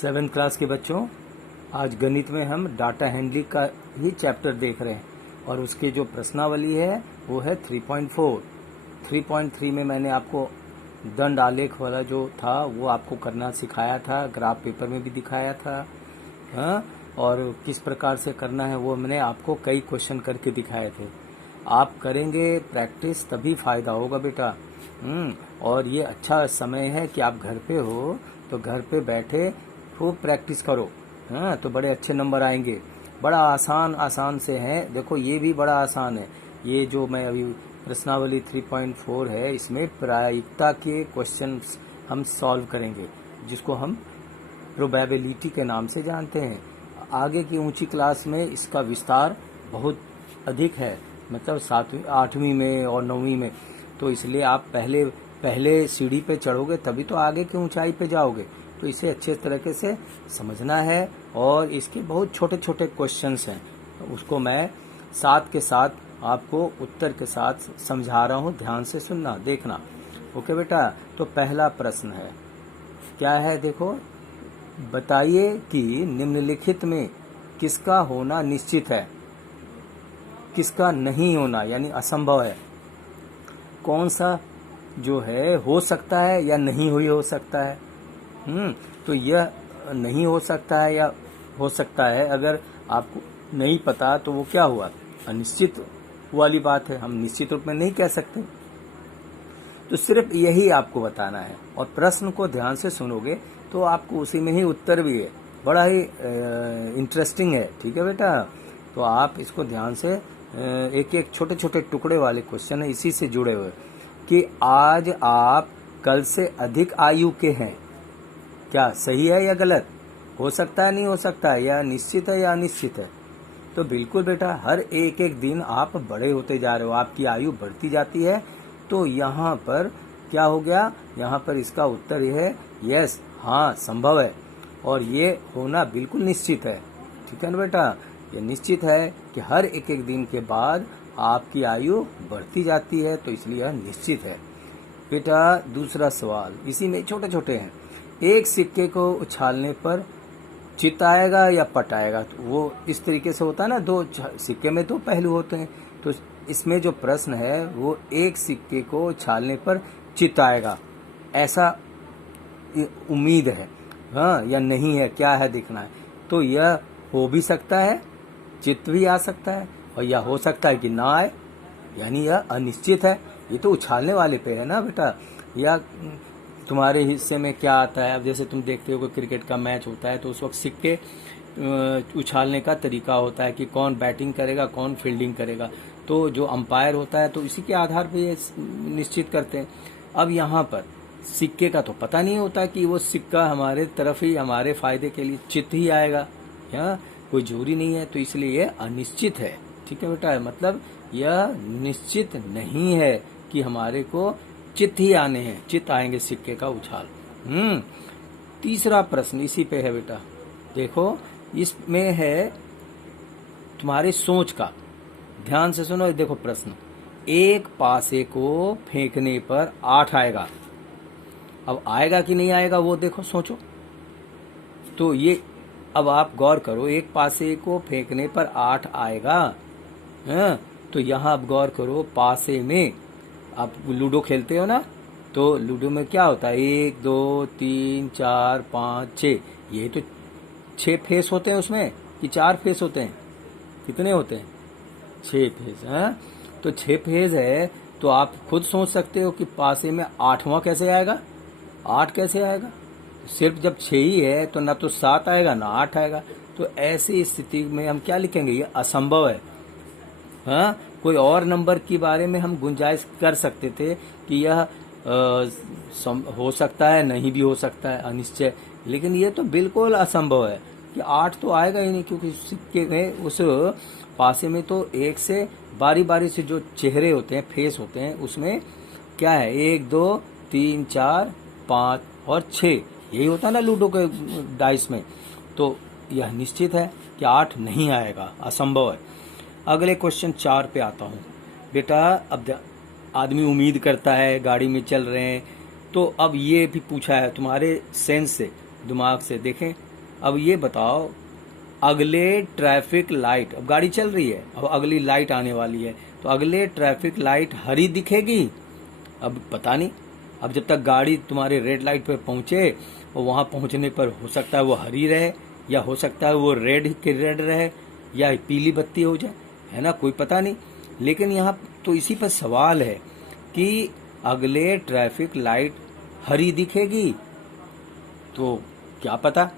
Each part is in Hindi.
7th क्लास के बच्चों, आज गणित में हम डाटा हैंडलिंग का ही चैप्टर देख रहे हैं और उसके जो प्रश्नावली है वो है 3.4। 3.3 में मैंने आपको दंड आलेख वाला जो था वो आपको करना सिखाया था, ग्राफ पेपर में भी दिखाया था। हाँ, और किस प्रकार से करना है वो मैंने आपको कई क्वेश्चन करके दिखाए थे। आप करेंगे प्रैक्टिस तभी फायदा होगा बेटा। और ये अच्छा समय है कि आप घर पे हो तो घर पे बैठे खूब प्रैक्टिस करो। हाँ, तो बड़े अच्छे नंबर आएंगे। बड़ा आसान से है। देखो ये भी बड़ा आसान है। ये जो मैं अभी प्रश्नावली 3.4 है, इसमें प्रायिकता के क्वेश्चंस हम सॉल्व करेंगे, जिसको हम प्रोबेबिलिटी के नाम से जानते हैं। आगे की ऊंची क्लास में इसका विस्तार बहुत अधिक है, मतलब 7वीं 8वीं में और 9वीं में। तो इसलिए आप पहले सीढ़ी पे चढ़ोगे तभी तो आगे की ऊंचाई पे जाओगे। तो इसे अच्छे तरीके से समझना है और इसके बहुत छोटे छोटे क्वेश्चंस हैं, उसको मैं साथ के साथ आपको उत्तर के साथ समझा रहा हूँ। ध्यान से सुनना, देखना। ओके बेटा, तो पहला प्रश्न है, क्या है देखो, बताइए कि निम्नलिखित में किसका होना निश्चित है, किसका नहीं होना यानी असंभव है। कौन सा जो है हो सकता है या नहीं हो सकता है। तो यह नहीं हो सकता है या हो सकता है, अगर आपको नहीं पता तो वो क्या हुआ, अनिश्चित वाली बात है। हम निश्चित रूप में नहीं कह सकते। तो सिर्फ यही आपको बताना है और प्रश्न को ध्यान से सुनोगे तो आपको उसी में ही उत्तर भी है। बड़ा ही इंटरेस्टिंग है। ठीक है बेटा, तो आप इसको ध्यान से एक एक छोटे छोटे टुकड़े वाले क्वेश्चन है इसी से जुड़े हुए, कि आज आप कल से अधिक आयु के हैं, क्या सही है या गलत, हो सकता है नहीं हो सकता है, या निश्चित है या अनिश्चित है। तो बिल्कुल बेटा, हर एक एक दिन आप बड़े होते जा रहे हो, आपकी आयु बढ़ती जाती है। तो यहाँ पर क्या हो गया, यहाँ पर इसका उत्तर यह है यस, हाँ संभव है और ये होना बिल्कुल निश्चित है। ठीक है ना बेटा, ये निश्चित है कि हर एक एक दिन के बाद आपकी आयु बढ़ती जाती है, तो इसलिए यह निश्चित है। बेटा दूसरा सवाल इसी में छोटे छोटे हैं। एक सिक्के को उछालने पर चित आएगा या पट आएगा। तो वो इस तरीके से होता है ना, दो सिक्के में दो पहलू होते हैं। तो इसमें जो प्रश्न है वो एक सिक्के को उछालने पर चित आएगा, ऐसा उम्मीद है, हाँ या नहीं है, क्या है देखना है। तो यह हो भी सकता है, चित भी आ सकता है, और यह हो सकता है कि ना आए, यानी यह अनिश्चित है। ये तो उछालने वाले पे है ना बेटा। या तुम्हारे हिस्से में क्या आता है, अब जैसे तुम देखते हो कि क्रिकेट का मैच होता है तो उस वक्त सिक्के उछालने का तरीका होता है कि कौन बैटिंग करेगा कौन फील्डिंग करेगा। तो जो अंपायर होता है तो इसी के आधार पर ये निश्चित करते हैं। अब यहाँ पर सिक्के का तो पता नहीं होता कि वो सिक्का हमारे तरफ ही, हमारे फायदे के लिए चित ही आएगा, या कोई जरूरी नहीं है। तो इसलिए ये अनिश्चित है। ठीक है बेटा, मतलब यह निश्चित नहीं है कि हमारे को चित ही आने हैं, चित आएंगे सिक्के का उछाल। तीसरा प्रश्न इसी पे है बेटा। देखो इसमें है तुम्हारी सोच का, ध्यान से सुनो। देखो प्रश्न, एक पासे को फेंकने पर 8 आएगा। अब आएगा कि नहीं आएगा वो देखो, सोचो। तो ये अब आप गौर करो, एक पासे को फेंकने पर 8 आएगा। तो यहाँ आप गौर करो, पासे में आप लूडो खेलते हो ना, तो लूडो में क्या होता है, 1 2 3 4 5 6, ये तो 6 फेस होते हैं उसमें कि 4 फेस होते हैं, कितने होते हैं, 6 फेस है। तो 6 फेस है, तो आप खुद सोच सकते हो कि पासे में 8वां कैसे आएगा, 8 कैसे आएगा। सिर्फ जब 6 ही है तो ना तो 7 आएगा ना 8 आएगा। तो ऐसी स्थिति में हम क्या लिखेंगे, ये असंभव है। हाँ, कोई और नंबर के बारे में हम गुंजाइश कर सकते थे कि यह हो सकता है, नहीं भी हो सकता है, अनिश्चय। लेकिन ये तो बिल्कुल असंभव है कि 8 तो आएगा ही नहीं, क्योंकि सिक्के में उस पासे में तो एक से बारी बारी से जो चेहरे होते हैं, फेस होते हैं, उसमें क्या है, 1 2 3 4 5 और 6, यही होता है ना लूडो के डाइस में। तो यह निश्चित है कि 8 नहीं आएगा, असंभव है। अगले क्वेश्चन 4 पे आता हूँ बेटा। अब आदमी उम्मीद करता है, गाड़ी में चल रहे हैं, तो अब ये भी पूछा है तुम्हारे सेंस से, दिमाग से देखें अब ये बताओ, अगले ट्रैफिक लाइट, अब गाड़ी चल रही है, अब अगली लाइट आने वाली है, तो अगले ट्रैफिक लाइट हरी दिखेगी? अब पता नहीं, अब जब तक गाड़ी तुम्हारे रेड लाइट पे पहुंचे और वहां पहुंचने पर हो सकता है वो हरी रहे, या हो सकता है वो रेड की रेड रहे, या पीली बत्ती हो जाए, है ना, कोई पता नहीं। लेकिन यहाँ तो इसी पर सवाल है कि अगले ट्रैफिक लाइट हरी दिखेगी, तो क्या पता,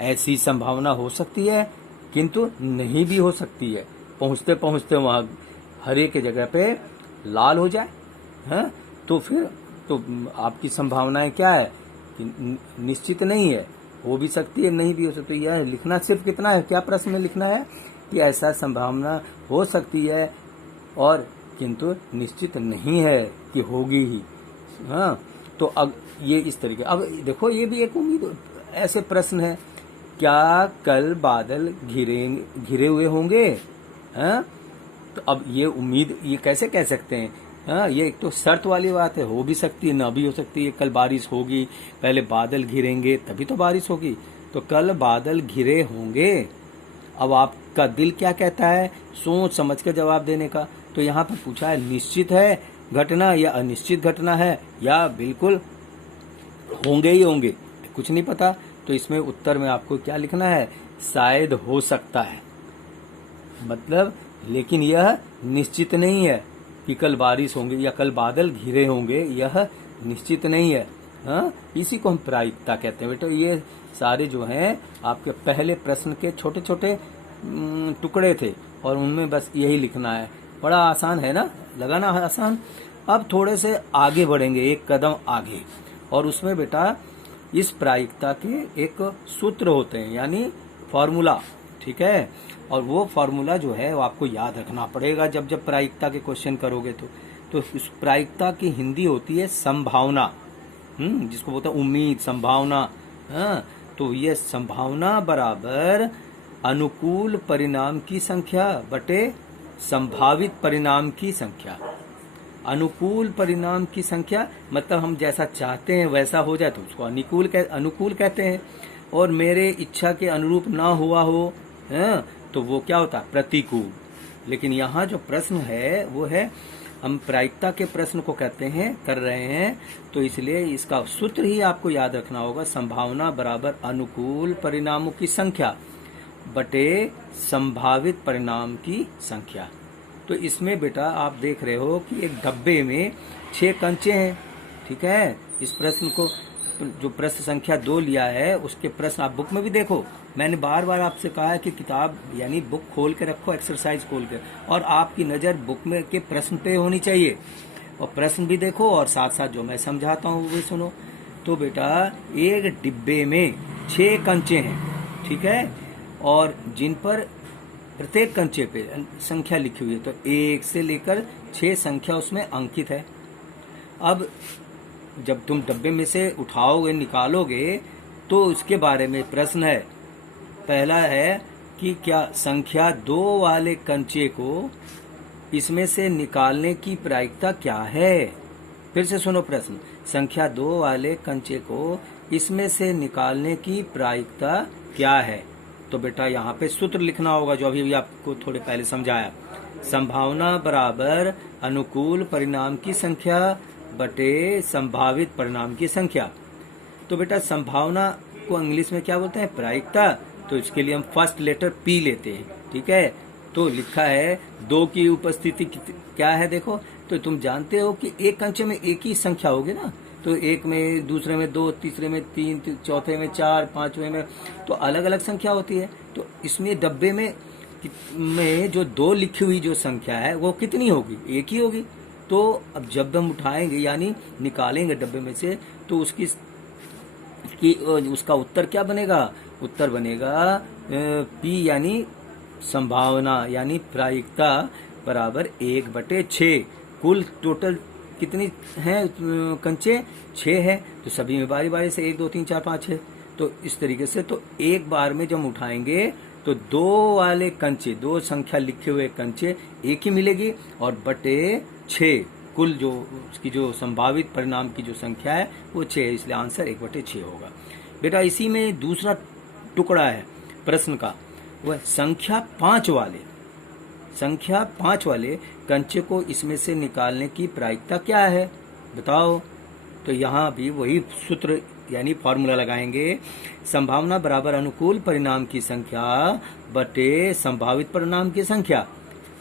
ऐसी संभावना हो सकती है, किंतु नहीं भी हो सकती है, पहुंचते पहुंचते वहां हरे के जगह पे लाल हो जाए, हैं? तो फिर तो आपकी संभावनाएं क्या है कि निश्चित नहीं है, हो भी सकती है, नहीं भी हो सकती। यह लिखना सिर्फ कितना है, क्या प्रश्न में लिखना है कि ऐसा संभावना हो सकती है और किंतु निश्चित नहीं है कि होगी ही। हाँ, तो अब ये इस तरीके, अब देखो ये भी एक उम्मीद, ऐसे प्रश्न है, क्या कल बादल घिरे हुए होंगे? हाँ, तो अब ये उम्मीद, ये कैसे कह सकते हैं? हाँ, ये एक तो शर्त वाली बात है, हो भी सकती है, ना भी हो सकती है। कल बारिश होगी, पहले बादल घिरेंगे तभी तो बारिश होगी, तो कल बादल घिरे होंगे। अब आपका दिल क्या कहता है, सोच समझ कर जवाब देने का। तो यहाँ पर पूछा है निश्चित है घटना या अनिश्चित घटना है, या बिल्कुल होंगे ही होंगे, कुछ नहीं पता। तो इसमें उत्तर में आपको क्या लिखना है, शायद हो सकता है, मतलब लेकिन यह निश्चित नहीं है कि कल बारिश होंगे या कल बादल घिरे होंगे, यह निश्चित नहीं है। हाँ, इसी को हम प्रायिकता कहते हैं। बेटा ये सारे जो हैं आपके पहले प्रश्न के छोटे छोटे टुकड़े थे और उनमें बस यही लिखना है। बड़ा आसान है ना, लगा ना आसान। अब थोड़े से आगे बढ़ेंगे, एक कदम आगे, और उसमें बेटा इस प्रायिकता के एक सूत्र होते हैं, यानी फॉर्मूला, ठीक है। और वो फॉर्मूला जो है वो आपको याद रखना पड़ेगा जब जब प्रायिकता के क्वेश्चन करोगे तो इस प्रायिकता की हिंदी होती है संभावना, जिसको बोलते हैं उम्मीद, संभावना। हाँ, तो ये संभावना बराबर अनुकूल परिणाम की संख्या बटे संभावित परिणाम की संख्या। अनुकूल परिणाम की संख्या मतलब हम जैसा चाहते हैं वैसा हो जाए तो उसको अनुकूल कहते हैं, और मेरे इच्छा के अनुरूप ना हुआ हो, है, तो वो क्या होता है, प्रतिकूल। लेकिन यहाँ जो प्रश्न है वो है, हम प्रायिकता के प्रश्न को कहते हैं, कर रहे हैं, तो इसलिए इसका सूत्र ही आपको याद रखना होगा, संभावना बराबर अनुकूल परिणामों की संख्या बटे संभावित परिणाम की संख्या। तो इसमें बेटा आप देख रहे हो कि एक डब्बे में 6 कंचे हैं, ठीक है। इस प्रश्न को जो प्रश्न संख्या 2 लिया है उसके प्रश्न आप बुक में भी देखो। मैंने बार बार आपसे कहा है कि किताब यानी बुक खोल के रखो, एक्सरसाइज खोल के, और आपकी नज़र बुक में के प्रश्न पे होनी चाहिए, और प्रश्न भी देखो और साथ साथ जो मैं समझाता हूँ वो भी सुनो। तो बेटा एक डिब्बे में 6 कंचे हैं, ठीक है, और जिन पर प्रत्येक कंचे पे संख्या लिखी हुई है, तो 1 से लेकर 6 संख्या उसमें अंकित है। अब जब तुम डब्बे में से उठाओगे, निकालोगे, तो उसके बारे में प्रश्न है। पहला है कि क्या संख्या 2 वाले कंचे को इसमें से निकालने की प्रायिकता क्या है। फिर से सुनो प्रश्न, संख्या 2 वाले कंचे को इसमें से निकालने की प्रायिकता क्या है। तो बेटा यहाँ पे सूत्र लिखना होगा जो अभी आपको थोड़े पहले समझाया, संभावना बराबर अनुकूल परिणाम की संख्या बटे संभावित परिणाम की संख्या। तो बेटा संभावना को इंग्लिश में क्या बोलते हैं, प्रायिकता। तो इसके लिए हम फर्स्ट लेटर पी लेते हैं, ठीक है। तो लिखा है 2 की उपस्थिति क्या है, देखो। तो तुम जानते हो कि एक कंचे में एक ही संख्या होगी ना, तो एक में, दूसरे में 2, तीसरे में 3, चौथे में 4, पांचवे में तो अलग अलग संख्या होती है। तो इसमें डब्बे में जो 2 लिखी हुई जो संख्या है वो कितनी होगी, एक ही होगी। तो अब जब हम उठाएंगे यानी निकालेंगे डब्बे में से, तो उसका उत्तर क्या बनेगा, उत्तर बनेगा पी यानी संभावना यानी प्रायिकता बराबर 1/6। कुल टोटल कितनी है कंचे, 6 है, तो सभी में बारी बारी से 1 2 3 4 5 6। तो इस तरीके से तो एक बार में जब उठाएंगे तो 2 वाले कंचे, 2 संख्या लिखे हुए कंचे एक ही मिलेगी, और बटे 6 कुल जो उसकी जो संभावित परिणाम की जो संख्या है वो 6 है, इसलिए आंसर 1/6 होगा। बेटा इसी में दूसरा टुकड़ा है प्रश्न का, वह संख्या 5 वाले कंचे को इसमें से निकालने की प्रायिकता क्या है, बताओ। तो यहाँ भी वही सूत्र यानी फॉर्मूला लगाएंगे, संभावना बराबर अनुकूल परिणाम की संख्या बटे संभावित परिणाम की संख्या।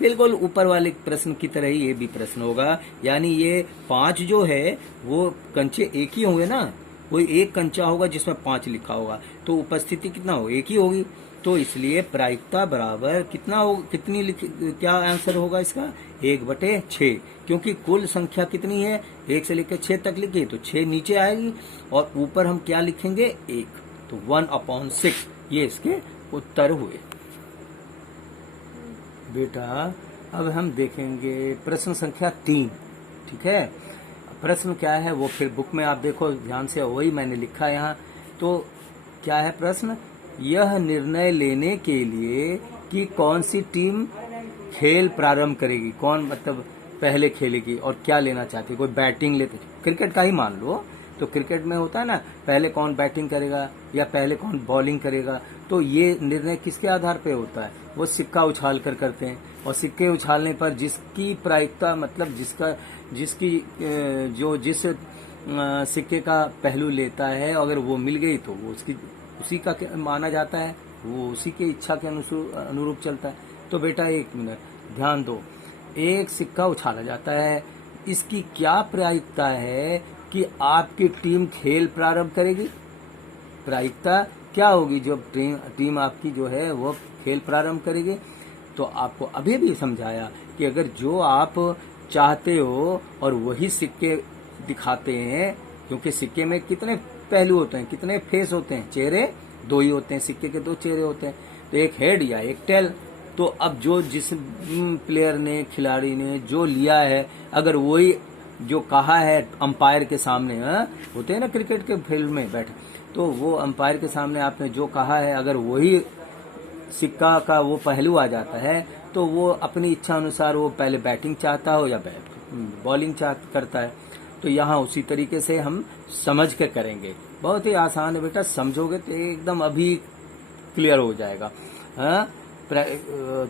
बिल्कुल ऊपर वाले प्रश्न की तरह ही ये भी प्रश्न होगा, यानी ये 5 जो है वो कंचे एक ही होंगे ना, कोई एक कंचा होगा जिसमें 5 लिखा होगा, तो उपस्थिति कितना होगा, एक ही होगी। तो इसलिए प्रायिकता बराबर कितना हो, क्या आंसर होगा इसका, 1/6, क्योंकि कुल संख्या कितनी है 1 से लेकर 6 तक लिखी, तो 6 नीचे आएगी और ऊपर हम क्या लिखेंगे 1, तो 1/6 ये इसके उत्तर हुए। बेटा अब हम देखेंगे प्रश्न संख्या 3, ठीक है। प्रश्न क्या है वो फिर बुक में आप देखो ध्यान से, वही मैंने लिखा है यहाँ। तो क्या है प्रश्न, यह निर्णय लेने के लिए कि कौन सी टीम खेल प्रारंभ करेगी, कौन मतलब पहले खेलेगी और क्या लेना चाहती है, कोई बैटिंग लेते, क्रिकेट का ही मान लो, तो क्रिकेट में होता है ना पहले कौन बैटिंग करेगा या पहले कौन बॉलिंग करेगा, तो ये निर्णय किसके आधार पे होता है, वो सिक्का उछाल कर करते हैं, और सिक्के उछालने पर जिसकी प्रायिकता मतलब जिस सिक्के का पहलू लेता है अगर वो मिल गई तो वो उसी का माना जाता है, वो उसी के इच्छा के अनुरूप चलता है। तो बेटा 1 मिनट ध्यान दो, एक सिक्का उछाला जाता है, इसकी क्या प्रायिकता है कि आपकी टीम खेल प्रारंभ करेगी, प्रायिकता क्या होगी जब टीम आपकी जो है वो खेल प्रारंभ करेगी। तो आपको अभी भी समझाया कि अगर जो आप चाहते हो और वही सिक्के दिखाते हैं, क्योंकि सिक्के में कितने पहलू होते हैं, कितने फेस होते हैं, चेहरे 2 ही होते हैं, सिक्के के 2 चेहरे होते हैं, तो एक हेड या एक टेल। तो अब जिस प्लेयर ने, खिलाड़ी ने जो लिया है, अगर वही जो कहा है अंपायर के सामने, होते हैं ना क्रिकेट के फील्ड में बैठे, तो वो अंपायर के सामने आपने जो कहा है अगर वही सिक्का का वो पहलू आ जाता है, तो वो अपनी इच्छा अनुसार वो पहले बैटिंग चाहता हो या बॉलिंग करता है। तो यहाँ उसी तरीके से हम समझ के करेंगे, बहुत ही आसान है बेटा, समझोगे तो एकदम अभी क्लियर हो जाएगा।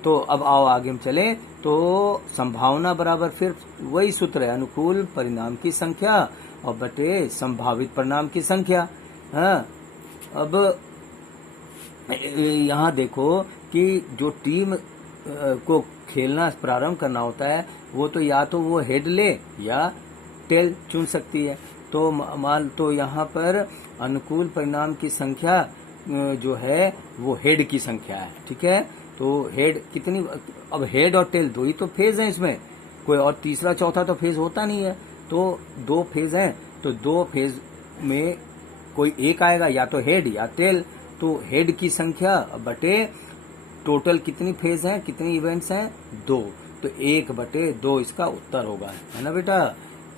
तो अब आओ आगे हम चले। तो संभावना बराबर फिर वही सूत्र है, अनुकूल परिणाम की संख्या और बटे संभावित परिणाम की संख्या। अब यहाँ देखो कि जो टीम को खेलना प्रारंभ करना होता है वो तो या तो वो हेड ले या टेल चुन सकती है। तो मान तो यहाँ पर अनुकूल परिणाम की संख्या जो है वो हेड की संख्या है, ठीक है। तो हेड कितनी, अब हेड और टेल 2 ही तो फेज हैं इसमें, कोई और तीसरा चौथा तो फेज होता नहीं है, तो 2 फेज हैं, तो 2 फेज में कोई एक आएगा, या तो हेड या टेल। तो हेड की संख्या बटे टोटल कितनी फेज हैं, कितनी इवेंट्स हैं, 2, तो 1/2 इसका उत्तर होगा, है ना बेटा,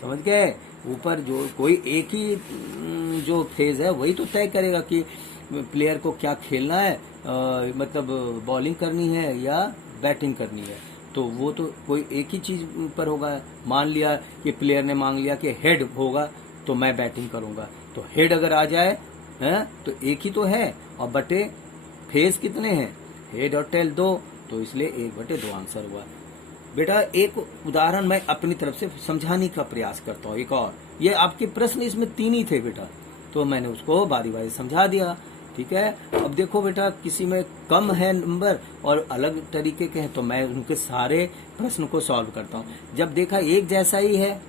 समझ गए। ऊपर जो कोई एक ही जो फेज है वही तो तय करेगा कि प्लेयर को क्या खेलना है, मतलब बॉलिंग करनी है या बैटिंग करनी है, तो वो तो कोई एक ही चीज पर होगा। मान लिया कि प्लेयर ने मांग लिया कि हेड होगा तो मैं बैटिंग करूंगा, तो हेड अगर आ जाए तो एक ही तो है, और बटे फेज कितने हैं, हेड और टेल 2, तो इसलिए 1/2 आंसर हुआ। बेटा एक उदाहरण मैं अपनी तरफ से समझाने का प्रयास करता हूँ, एक और, ये आपके प्रश्न इसमें 3 ही थे बेटा, तो मैंने उसको बारी बारी समझा दिया, ठीक है। अब देखो बेटा किसी में कम है नंबर और अलग तरीके के हैं, तो मैं उनके सारे प्रश्न को सॉल्व करता हूँ। जब देखा एक जैसा ही है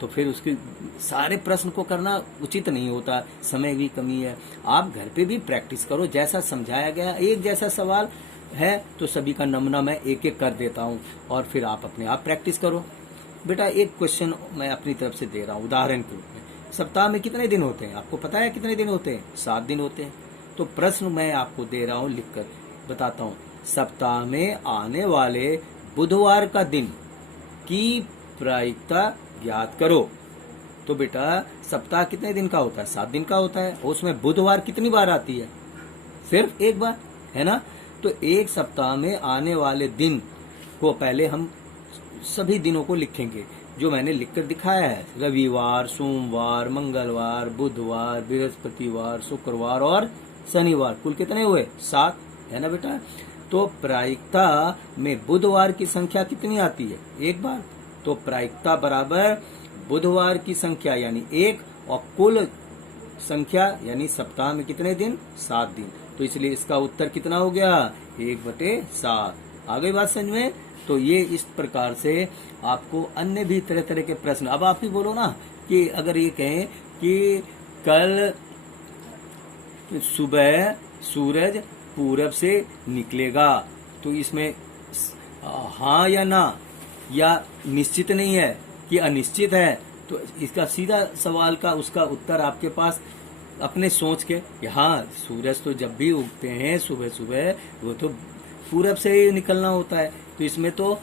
तो फिर उसके सारे प्रश्न को करना उचित नहीं होता, समय की कमी है। आप घर पे भी प्रैक्टिस करो, जैसा समझाया गया एक जैसा सवाल है तो सभी का नमूना मैं एक एक कर देता हूँ और फिर आप अपने आप प्रैक्टिस करो। बेटा एक क्वेश्चन मैं अपनी तरफ से दे रहा हूँ उदाहरण के रूप में, सप्ताह में कितने दिन होते हैं, आपको पता है कितने दिन होते हैं, 7 दिन होते हैं। तो प्रश्न मैं आपको दे रहा हूँ, लिखकर बताता हूँ, सप्ताह में आने वाले बुधवार का दिन की प्रायिकता ज्ञात करो। तो बेटा सप्ताह कितने दिन का होता है, 7 दिन का होता है, उसमें बुधवार कितनी बार आती है, सिर्फ एक बार, है ना। तो एक सप्ताह में आने वाले दिन को पहले हम सभी दिनों को लिखेंगे जो मैंने लिखकर दिखाया है, रविवार, सोमवार, मंगलवार, बुधवार, बृहस्पतिवार, शुक्रवार और शनिवार, कुल कितने हुए 7, है ना बेटा। तो प्रायिकता में बुधवार की संख्या कितनी आती है, एक बार। तो प्रायिकता बराबर बुधवार की संख्या यानी 1 और कुल संख्या यानी सप्ताह में कितने दिन, 7 दिन। तो इसलिए इसका उत्तर कितना हो गया, 1/7। आ गई बात समझ में। तो ये इस प्रकार से आपको अन्य भी तरह तरह के प्रश्न, अब आप ही बोलो ना कि अगर ये कहें कि कल सुबह सूरज पूरब से निकलेगा, तो इसमें हाँ या ना, या निश्चित नहीं है कि अनिश्चित है, तो इसका सीधा सवाल का उसका उत्तर आपके पास अपने सोच के, हाँ सूरज तो जब भी उगते हैं सुबह सुबह वो तो पूरब से ही निकलना होता है, तो इसमें तो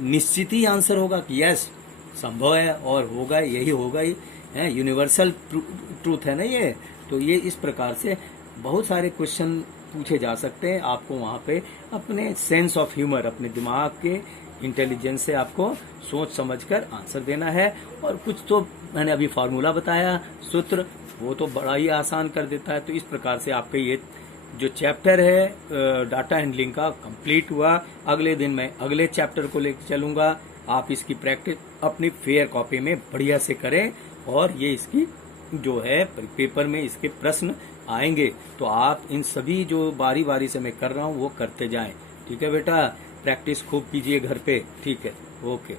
निश्चित ही आंसर होगा कि यस संभव है और होगा, यही होगा ही है, यूनिवर्सल ट्रूथ है ना ये। तो ये इस प्रकार से बहुत सारे क्वेश्चन पूछे जा सकते हैं। आपको वहाँ पे अपने सेंस ऑफ ह्यूमर, अपने दिमाग के इंटेलिजेंस से आपको सोच समझकर आंसर देना है। और कुछ तो मैंने अभी फार्मूला बताया, सूत्र, वो तो बड़ा ही आसान कर देता है। तो इस प्रकार से आपका ये जो चैप्टर है डाटा हैंडलिंग का कंप्लीट हुआ। अगले दिन मैं अगले चैप्टर को लेकर चलूंगा। आप इसकी प्रैक्टिस अपनी फेयर कॉपी में बढ़िया से करें और ये इसकी जो है पेपर में इसके प्रश्न आएंगे, तो आप इन सभी जो बारी बारी से मैं कर रहा हूँ वो करते जाएं। ठीक है बेटा, प्रैक्टिस खूब कीजिए घर पे। ठीक है, ओके।